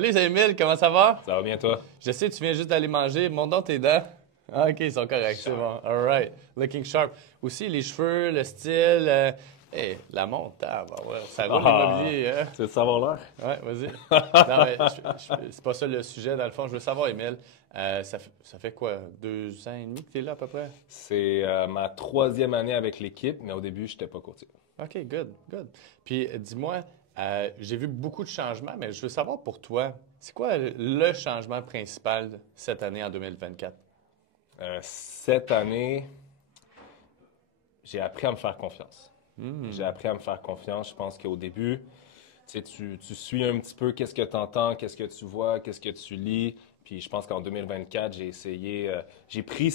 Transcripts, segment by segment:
Salut, c'est Émile, comment ça va? Ça va bien, toi? Je sais, tu viens juste d'aller manger. Montre donc tes dents. Ah, OK, ils sont corrects, c'est bon. All right. Looking sharp. Aussi, les cheveux, le style. La montre, ouais, ça roule l'immobilier, hein? Tu veux savoir l'heure? Ouais, vas-y. Non, mais c'est pas ça le sujet, dans le fond. Je veux savoir, Émile, ça fait quoi? 2 ans et demi que tu es là, à peu près? C'est ma troisième année avec l'équipe, mais au début, je n'étais pas courtier. OK, good, good. Puis, dis-moi, j'ai vu beaucoup de changements, mais je veux savoir pour toi, c'est quoi le changement principal cette année en 2024? Cette année, j'ai appris à me faire confiance. J'ai appris à me faire confiance. Je pense qu'au début, tu suis un petit peu qu'est-ce que tu entends, qu'est-ce que tu vois, qu'est-ce que tu lis. Puis je pense qu'en 2024, j'ai essayé, j'ai pris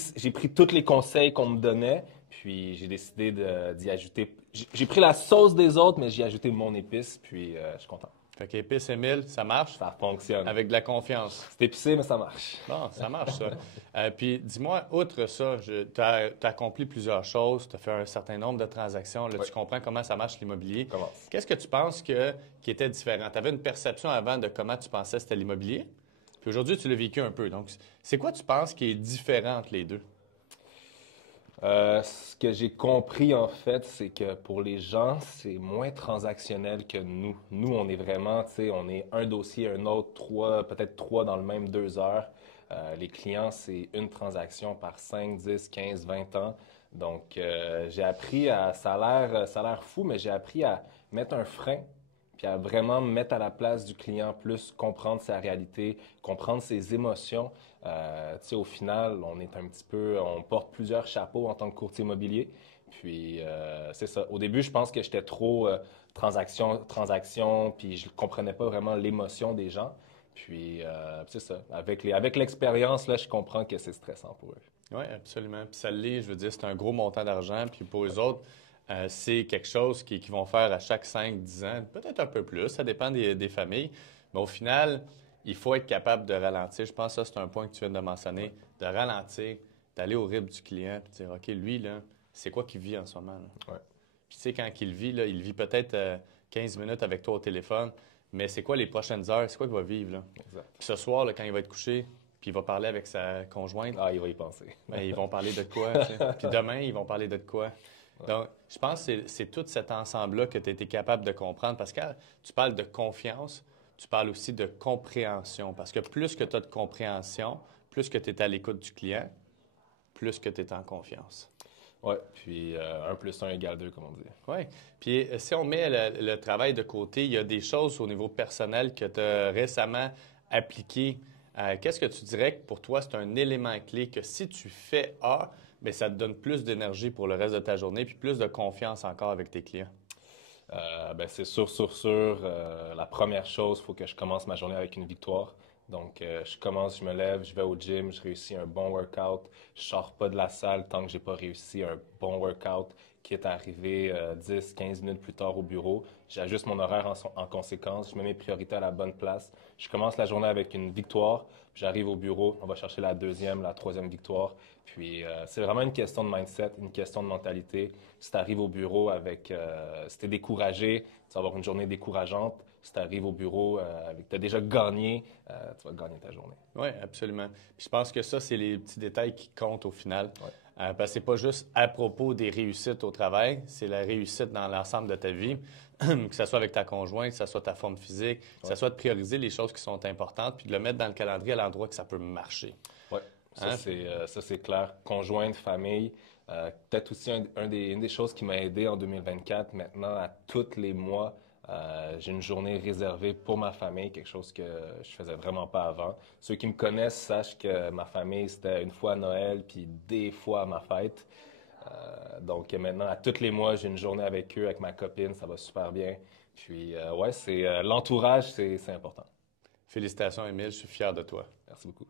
tous les conseils qu'on me donnait, puis j'ai décidé d'y ajouter. J'ai pris la sauce des autres, mais j'y ai ajouté mon épice, puis je suis content. Fait qu'épice, Émile, ça marche? Ça fonctionne. Avec de la confiance. C'est épicé, mais ça marche. Bon, ça marche, ça. Puis, dis-moi, outre ça, tu as accompli plusieurs choses, tu as fait un certain nombre de transactions, là, Oui. tu comprends comment ça marche l'immobilier. Commence. Qu'est-ce que tu penses qui était différent? Tu avais une perception avant de comment tu pensais c'était l'immobilier, puis aujourd'hui, tu l'as vécu un peu. Donc, c'est quoi tu penses qui est différent entre les deux? Ce que j'ai compris, en fait, c'est que pour les gens, c'est moins transactionnel que nous. Nous, on est vraiment, tu sais, on est un dossier, un autre, peut-être trois dans le même 2 heures. Les clients, c'est une transaction par 5, 10, 15, 20 ans. Donc, j'ai appris ça a l'air fou, mais j'ai appris à mettre un frein puis à vraiment me mettre à la place du client, plus comprendre sa réalité, comprendre ses émotions. Tu sais, au final, on porte plusieurs chapeaux en tant que courtier immobilier. Puis, c'est ça. Au début, je pense que j'étais trop transaction, puis je ne comprenais pas vraiment l'émotion des gens. Puis, c'est ça. Avec l'expérience, là, je comprends que c'est stressant pour eux. Oui, absolument. Puis ça l'est, je veux dire, c'est un gros montant d'argent. Puis pour eux autres, c'est quelque chose qu'ils vont faire à chaque 5, 10 ans, peut-être un peu plus, ça dépend des familles. Mais au final, il faut être capable de ralentir. Je pense que ça, c'est un point que tu viens de mentionner, de ralentir, d'aller au rythme du client, puis de dire, OK, lui, là, c'est quoi qu'il vit en ce moment? Là? Ouais. Puis tu sais, quand il vit, là, il vit peut-être 15 minutes avec toi au téléphone, mais c'est quoi les prochaines heures? C'est quoi qu'il va vivre? Là? Exact. Puis ce soir, là, quand il va être couché, puis il va parler avec sa conjointe, Ah, il va y penser. ben, ils vont parler de quoi? Tu sais? Puis demain, ils vont parler de quoi? Donc, je pense que c'est tout cet ensemble-là que tu as été capable de comprendre parce que quand tu parles de confiance, tu parles aussi de compréhension. Parce que plus que tu as de compréhension, plus que tu es à l'écoute du client, plus que tu es en confiance. Oui, puis 1 + 1 = 2, comme on dit. Oui. Puis si on met le travail de côté, il y a des choses au niveau personnel que tu as récemment appliquées. Qu'est-ce que tu dirais que pour toi, c'est un élément clé que si tu fais A, bien, ça te donne plus d'énergie pour le reste de ta journée puis plus de confiance encore avec tes clients? Ben, c'est sûr. La première chose, il faut que je commence ma journée avec une victoire. Donc, je me lève, je vais au gym, je réussis un bon workout. Je sors pas de la salle tant que j'ai pas réussi un bon workout, quitte à arriver 10, 15 minutes plus tard au bureau. J'ajuste mon horaire en conséquence, je mets mes priorités à la bonne place. Je commence la journée avec une victoire, puis j'arrive au bureau, on va chercher la deuxième, la troisième victoire. Puis, c'est vraiment une question de mindset, une question de mentalité. Si tu arrives au bureau si tu es découragé, tu vas avoir une journée décourageante. Si tu arrives au bureau tu as déjà gagné, tu vas gagner ta journée. Oui, absolument. Puis je pense que ça, c'est les petits détails qui comptent au final. Ouais. Parce que c'est pas juste à propos des réussites au travail, c'est la réussite dans l'ensemble de ta vie, que ce soit avec ta conjointe, que ce soit ta forme physique, que ce soit de prioriser les choses qui sont importantes, puis de le mettre dans le calendrier à l'endroit que ça peut marcher. Oui, ça c'est clair. Conjointe, famille. Peut-être aussi une des choses qui m'a aidé en 2024, maintenant, à tous les mois, j'ai une journée réservée pour ma famille, quelque chose que je faisais vraiment pas avant. Ceux qui me connaissent sachent que ma famille, c'était une fois à Noël, puis des fois à ma fête. Donc maintenant, à tous les mois, j'ai une journée avec eux, avec ma copine, ça va super bien. Puis ouais, l'entourage, c'est important. Félicitations, Émile, je suis fier de toi. Merci beaucoup.